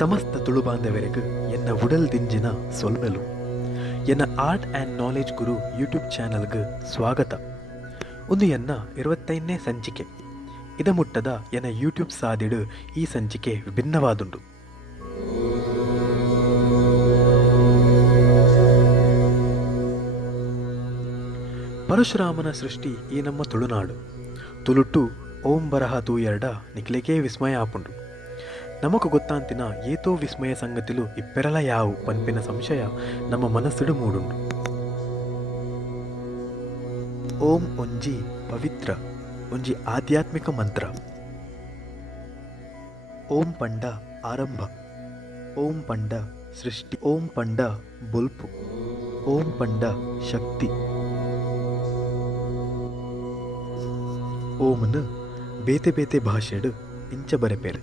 ಸಮಸ್ತ ತುಳು ಬಾಂಧವರಿಗೂ ಎನ್ನ ಉಡಲ್ ದಿಂಜಿನ ಸೊಲ್ಮೆಲು ಎನ್ನ art and knowledge Guru YouTube ಚಾನಲ್ಗೆ ಸ್ವಾಗತ. ಒಂದು ಎನ್ನ 25ನೇ ಸಂಚಿಕೆ ಇದ ಮುಟ್ಟದ ಎನ್ನ ಯೂಟ್ಯೂಬ್ ಸಾದಿಡು ಈ ಸಂಚಿಕೆ ವಿಭಿನ್ನವಾದುಂಡು. ಪರಶುರಾಮನ ಸೃಷ್ಟಿ ಈ ನಮ್ಮ ತುಳುನಾಡು ತುಳುಟು ಓಂ ಬರಹ ತೂಯರ್ಡ ನಿಕ್ಲೆಗೇ ವಿಸ್ಮಯ ಆಪುಂಡು. ನಮಕು ಗೊತ್ತಾಂತಿನ ಏತೋ ವಿಸ್ಮಯ ಸಂಗತಿಲು ಇಪ್ಪೆರಲ ಯಾವು ಪನ್ಪಿನ ಸಂಶಯ ನಮ್ಮ ಮನಸ್ಸುಡು ಮೂಡುಂಡು. ಓಂ ಒಂಜಿ ಪವಿತ್ರ ಒಂಜಿ ಆಧ್ಯಾತ್ಮಿಕ ಮಂತ್ರ. ಓಂ ಪಂಡ ಆರಂಭ, ಓಂ ಪಂಡ ಸೃಷ್ಟಿ, ಓಂ ಪಂಡ ಬೊಲ್ಪು, ಓಂ ಪಂಡ ಶಕ್ತಿ. ಓಂನ ಬೇತೆ ಬೇತೆ ಭಾಷೆಡು ಇಂಚ ಬರೆಪೇರು.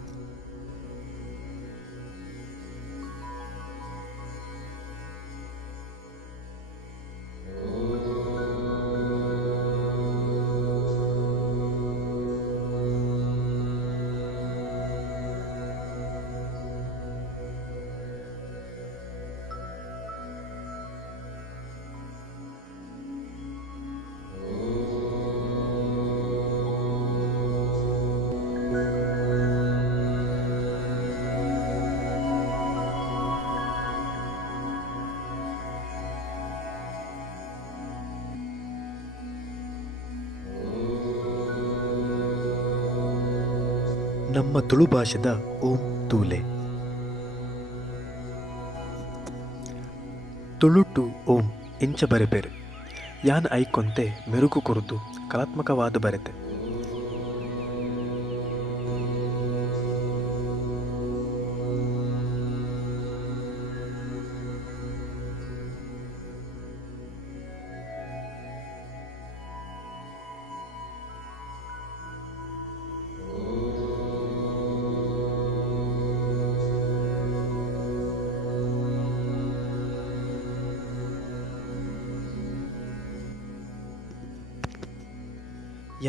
ನಮ್ಮ ತುಳು ಭಾಷೆದ ಓಂ ತೂಲೆ. ತುಳುಟು ಓಂ ಇಂಚ ಬರೆಪೇರು ಯಾನ್ ಐಕೊಂತೆ ಮೆರುಗು ಕುರಿತು ಕಲಾತ್ಮಕವಾದ ಬರೆತೆ.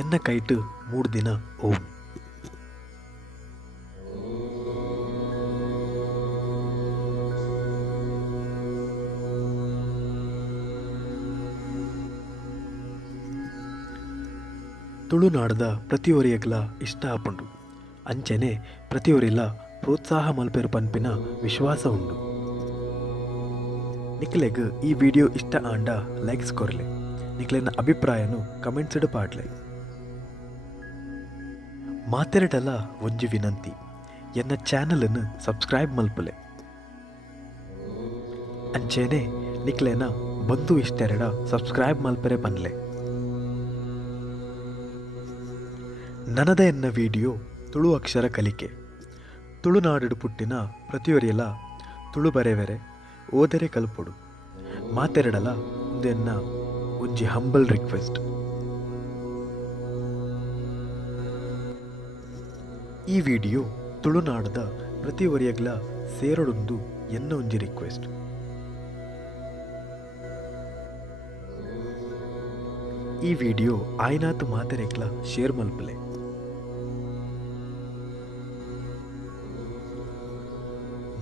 ಎನ್ನ ಕೈಟು 3 ದಿನ ಓಂ. ತುಳುನಾಡದ ಪ್ರತಿಯೊರಿಯಗ್ಲ ಇಷ್ಟ ಆಪುಂಡು, ಅಂಚೆನೆ ಪ್ರತಿಯೊರಿಲ ಪ್ರೋತ್ಸಾಹ ಮಲ್ಪೆರು ಪನ್ಪಿನ ವಿಶ್ವಾಸ ಉಂಡು. ನಿಕ್ಲೆಗ್ ಈ ವಿಡಿಯೋ ಇಷ್ಟ ಆಂಡ ಲೈಕ್ಸ್ ಕೊರ್ಲೆ, ನಿಕ್ಲೆನ ಅಭಿಪ್ರಾಯನು ಕಮೆಂಟ್ಸ್ಡು ಪಾಡ್ಲೆ. ಮಾತೆರಡಲ ಒಂಜಿ ವಿನಂತಿ, ಎನ್ನ ಚಾನಲನ್ನು ಸಬ್ಸ್ಕ್ರೈಬ್ ಮಲ್ಪಲೆ, ಅಂಚೆನೆ ನಿಕ್ಲೆನ ಬಂಧು ಇಷ್ಟೆರಡ ಸಬ್ಸ್ಕ್ರೈಬ್ ಮಲ್ಪರೆ ಪನ್ಲೆ. ನನದ ಎನ್ನ ವಿಡಿಯೋ ತುಳು ಅಕ್ಷರ ಕಲಿಕೆ. ತುಳುನಾಡು ಪುಟ್ಟಿನ ಪ್ರತಿಯೊರಿಯಲ ತುಳು ಬರೆವೆರೆ ಓದರೆ ಕಲ್ಪೊಡು. ಮಾತೆರಡಲ ಒಂದು ಎನ್ನ ಒಂಜಿ ಹಂಬಲ್ ರಿಕ್ವೆಸ್ಟ್. ಈ ವಿಡಿಯೋ ತುಳುನಾಡದ ಪ್ರತಿಯೊರಿಯಗ್ಲ ಸೇರೊಡೊಂದು ಎನ್ನ ಒಂಜಿ ರಿಕ್ವೆಸ್ಟ್. ಈ ವಿಡಿಯೋ ಆಯ್ನಾತ್ ಮಾತೆರೆಗ್ಲ ಶೇರ್ ಮಲ್ಪಲೆ.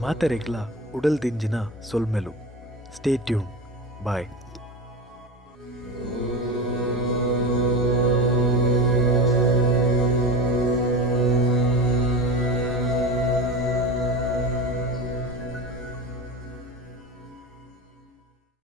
ಮಾತೆರೆಗ್ಲ ಉಡಲ್ ದಿಂಜಿನ ಸೊಲ್ಮೆಲು. Stay tune. ಬಾಯ್.